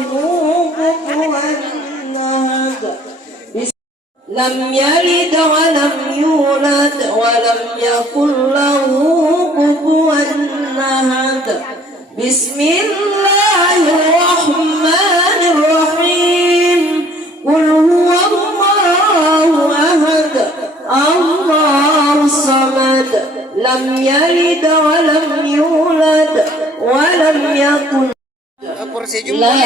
كفوا أحد لم يلد ولم يولد ولم يكن له كفوا أحد بسم الله الرحمن الرحيم قل هو الله أحد الله الصمد لم يلد ولم يولد ولم يكن لا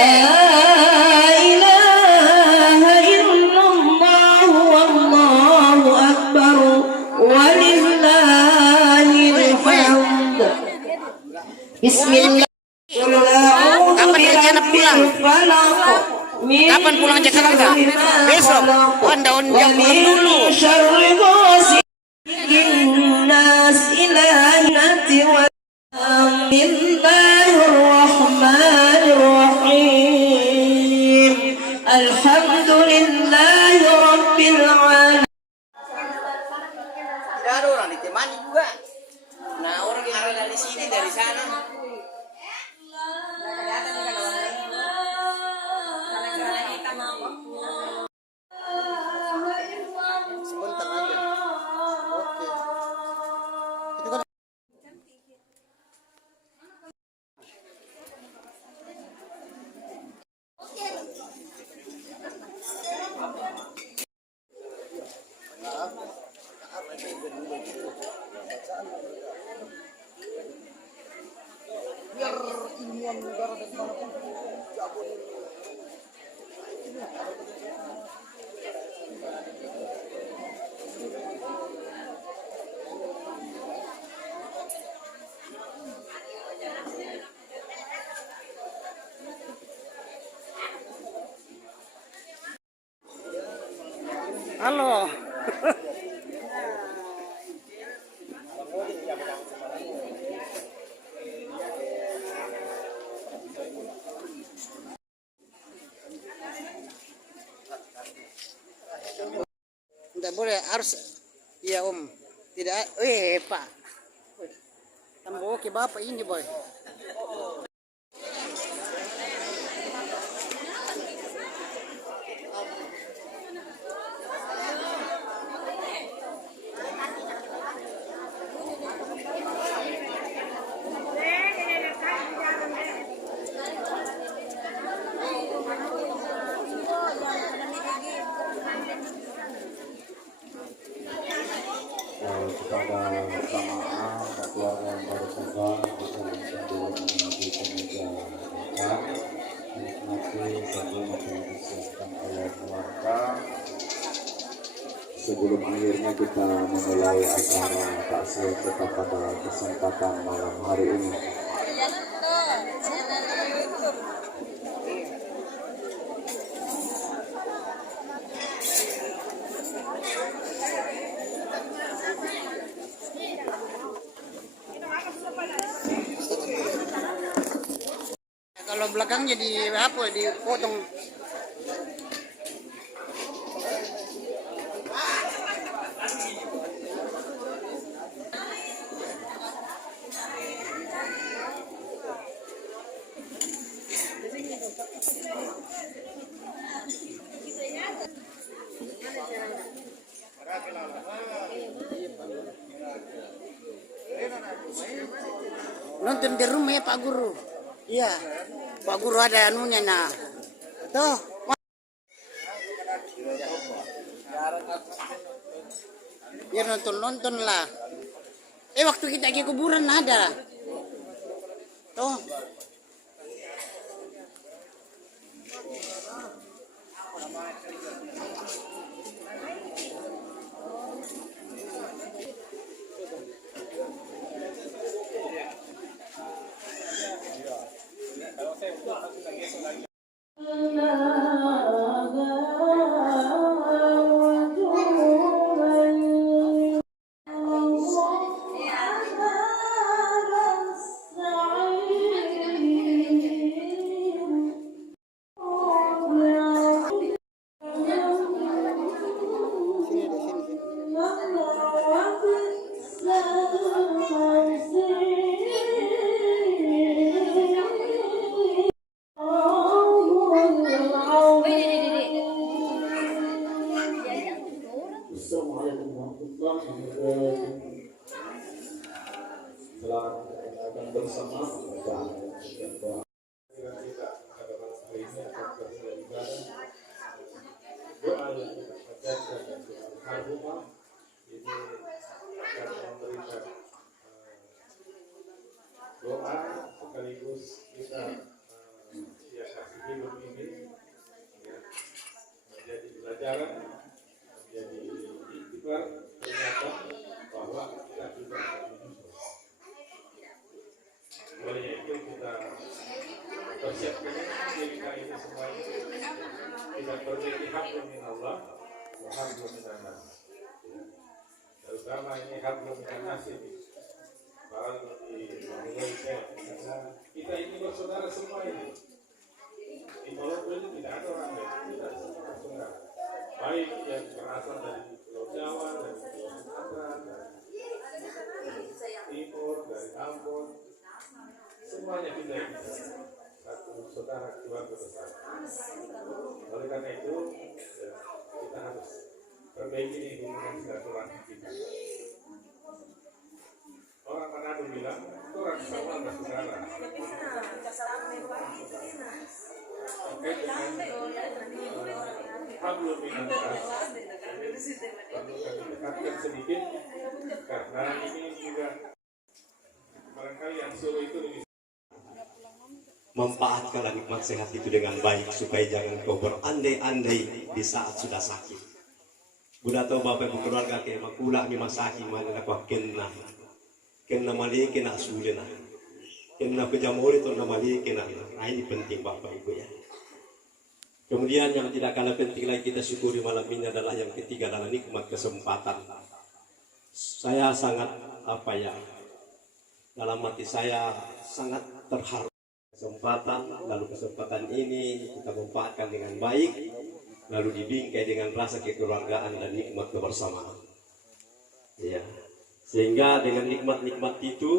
إله إلا الله والله أكبر ولله الحمد بسم الله. Kapan rencana pulang? Kapan pulang Jakarta? Besok. Daun yang pulang dulu. Alhamdulillahi Rabbil Alamin. Tidak ada orang ditemani juga. Nah, orang yang ada dari sini, dari sana. Sebentar aja. Oke. Itu kan biar ilmuwan negara dan manapun tidak boleh. Halo. Tidak boleh, harus iya Om. Tidak, Pak. Tambah oke Bapak ini boy. Kepada jamaah dan keluarga yang baru saja dipersilakan menuju ke meja makan, menikmati sebelum yang disiapkan oleh keluarga. Sebelum akhirnya kita memulai acara takziah kita pada kesempatan malam hari ini. Kalau belakangnya di apa dipotong. Nonton di rumah ya Pak Guru. Iya, Pak Guru ada anunya nah. Tuh. Biar nonton lah. Waktu kita ke kuburan ada. Tuh. setelah akan bersama membaca dan doa. Kita pada malam hari ini akan beribadah doa yang kita bacakan dan doa al-Harumah ini akan memberikan doa sekaligus kita ya kasih hidup ini ya, menjadi pelajaran, menjadi iktibar peringatan bahwa kita juga akan menyusul. Oleh itu kita persiapkan diri kita ini semuanya kita perbaiki hablum min Allah wa hablum minan nas. Terutama ini hablum minan nas ini bahwa kita ini bersaudara semua ini. Di Maluku ini tidak ada orang lain, kita semua bersaudara. Baik yang berasal dari Pulau Jawa, dari Pulau Sumatera, dari Timur, dari Ambon, semuanya kita ini satu saudara keluarga besar. Oleh karena itu ya, kita harus perbaiki ini hubungan silaturahmi kita. Orang Manado bilang orang sama bersaudara. Oke, hablum minan nas perlu kami dekatkan sedikit karena ini juga barangkali yang suruh itu lebih memanfaatkan nikmat sehat itu dengan baik supaya jangan kau berandai-andai di saat sudah sakit. Budak tahu bapak ibu keluarga ke makula ni masaki mana nak kena mali kena sulena kena pejamur itu nama mali kena. Nah, ini penting bapak ibu ya. Kemudian yang tidak kalah penting lagi kita syukuri malam ini adalah yang ketiga adalah nikmat kesempatan. Saya sangat dalam hati saya sangat terharu kesempatan, lalu kesempatan ini kita manfaatkan dengan baik, lalu dibingkai dengan rasa kekeluargaan dan nikmat kebersamaan. Ya, sehingga dengan nikmat-nikmat itu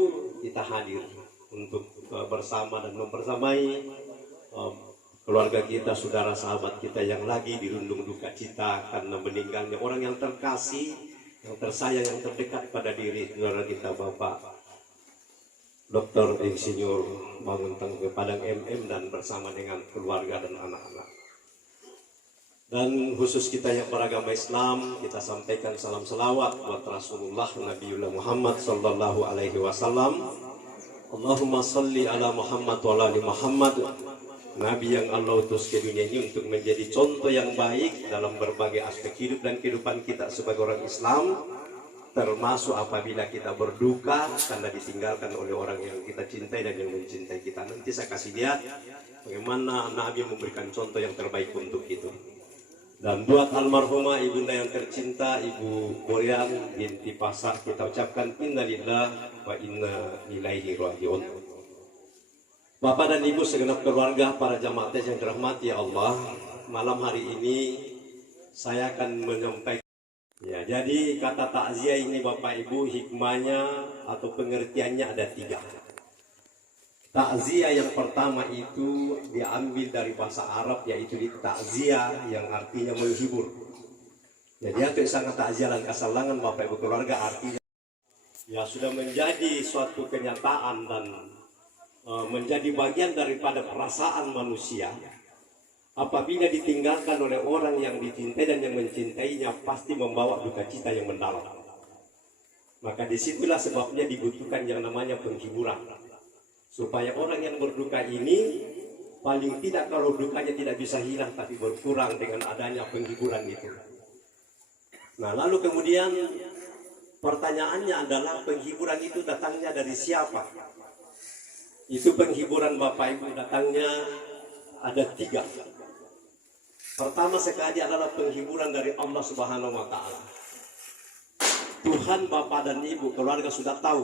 kita hadir untuk bersama dan mempersamai keluarga kita, saudara sahabat kita yang lagi dirundung duka cita karena meninggalnya orang yang terkasih, yang tersayang, yang terdekat pada diri saudara kita Bapak Dr. Insinyur Manguntang Padang MM dan bersama dengan keluarga dan anak-anak. Dan khusus kita yang beragama Islam, kita sampaikan salam selawat buat Rasulullah Nabiullah Muhammad sallallahu alaihi wasallam. Allahumma salli ala Muhammad wa ala ali Muhammad. Nabi yang Allah utus ke dunia ini untuk menjadi contoh yang baik dalam berbagai aspek hidup dan kehidupan kita sebagai orang Islam, termasuk apabila kita berduka karena ditinggalkan oleh orang yang kita cintai dan yang mencintai kita. Nanti saya kasih lihat bagaimana Nabi memberikan contoh yang terbaik untuk itu. Dan buat almarhumah ibunda yang tercinta Ibu Boryang binti Pasar, kita ucapkan innalillahi wa inna ilaihi rajiun. Bapak dan Ibu segenap keluarga, para jamaah yang dirahmati Allah, malam hari ini saya akan menyampaikan ya, jadi kata takziah ini Bapak Ibu hikmahnya atau pengertiannya ada 3. Takziah yang pertama itu diambil dari bahasa Arab, yaitu takziah yang artinya menghibur. Jadi itu sangat takziah dan kesalangan Bapak Ibu keluarga artinya ya sudah menjadi suatu kenyataan dan menjadi bagian daripada perasaan manusia. Apabila ditinggalkan oleh orang yang dicintai dan yang mencintainya, pasti membawa duka cita yang mendalam. Maka disitulah sebabnya dibutuhkan yang namanya penghiburan, supaya orang yang berduka ini paling tidak kalau dukanya tidak bisa hilang tapi berkurang dengan adanya penghiburan itu. Nah, lalu kemudian pertanyaannya adalah penghiburan itu datangnya dari siapa? Itu penghiburan Bapak Ibu datangnya ada 3. Pertama sekali adalah penghiburan dari Allah Subhanahu wa Ta'ala. Tuhan, Bapak dan Ibu keluarga sudah tahu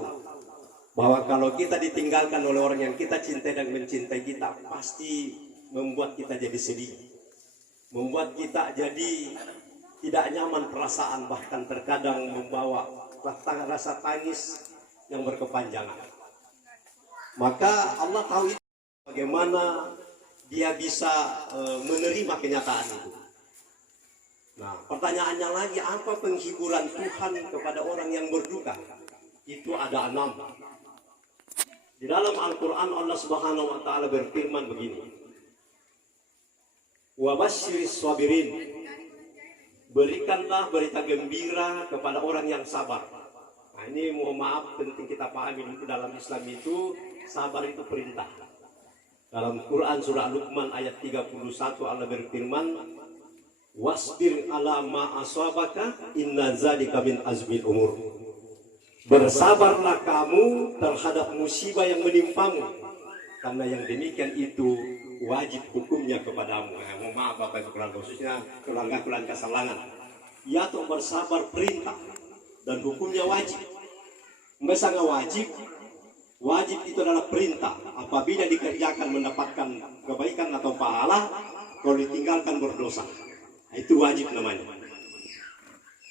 bahwa kalau kita ditinggalkan oleh orang yang kita cintai dan mencintai kita, pasti membuat kita jadi sedih, membuat kita jadi tidak nyaman perasaan, bahkan terkadang membawa rasa tangis yang berkepanjangan. Maka Allah tahu itu bagaimana dia bisa menerima kenyataan itu. Nah, pertanyaannya lagi, apa penghiburan Tuhan kepada orang yang berduka? Itu ada 6. Di dalam Al-Quran Allah Subhanahu wa Ta'ala berfirman begini, wa basyiris sabirin, berikanlah berita gembira kepada orang yang sabar. Nah, ini mohon maaf, penting kita pahami dulu, dalam Islam itu sabar itu perintah. Dalam Quran surah Luqman ayat 31 Allah berfirman, wasbir ala ma asabaka inna zalika min azmil umur. Bersabarlah kamu terhadap musibah yang menimpamu, karena yang demikian itu wajib hukumnya kepadamu. Mohon maaf Bapak Ibu keluarga, khususnya keluarga-keluarga Salangan. Ya, tuh bersabar perintah dan hukumnya wajib. Misalnya wajib itu adalah perintah. Apabila dikerjakan mendapatkan kebaikan atau pahala, kalau ditinggalkan berdosa. Nah, itu wajib namanya.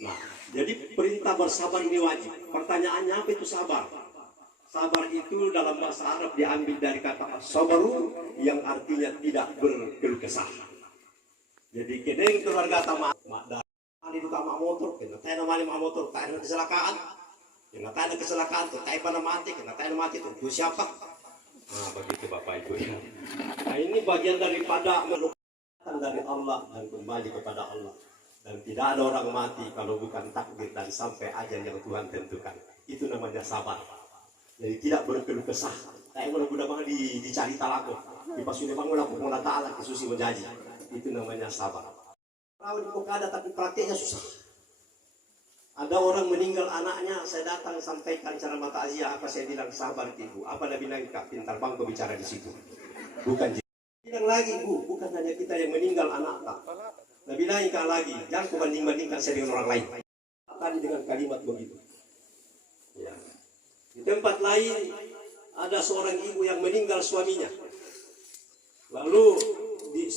Nah, jadi perintah bersabar ini wajib. Pertanyaannya apa itu sabar? Sabar itu dalam bahasa Arab diambil dari kata sabaru yang artinya tidak berkeluh kesah. Jadi kedeng keluarga tamak itu tamak motor, kena tahu nama lima motor, tak ada kecelakaan, kena tahu kecelakaan, tak pernah mati, kena tahu mati itu siapa? Nah, begitu Bapak Ibu ya. Nah, ini bagian daripada melupakan dari Allah dan kembali kepada Allah. Dan tidak ada orang mati kalau bukan takdir dan sampai ajal yang Tuhan tentukan. Itu namanya sabar. Jadi tidak berkeluh kesah. Kayak mudah banget dicari talako. Di pasune bangun aku mau ta'ala kesusi menjanji. Itu namanya sabar. Kalau di muka ada tapi prakteknya susah. Ada orang meninggal anaknya, saya datang sampaikan cara mata Asia, apa saya bilang sabar ibu. Apa Nabi bilang kak pintar bang kau bicara di situ. Bukan bilang lagi bu, bukan hanya kita yang meninggal anak tak. Nabi lain lagi, jangan kau banding-bandingkan saya dengan orang lain. Tadi dengan kalimat begitu. Ya. Di tempat lain ada seorang ibu yang meninggal suaminya. Lalu di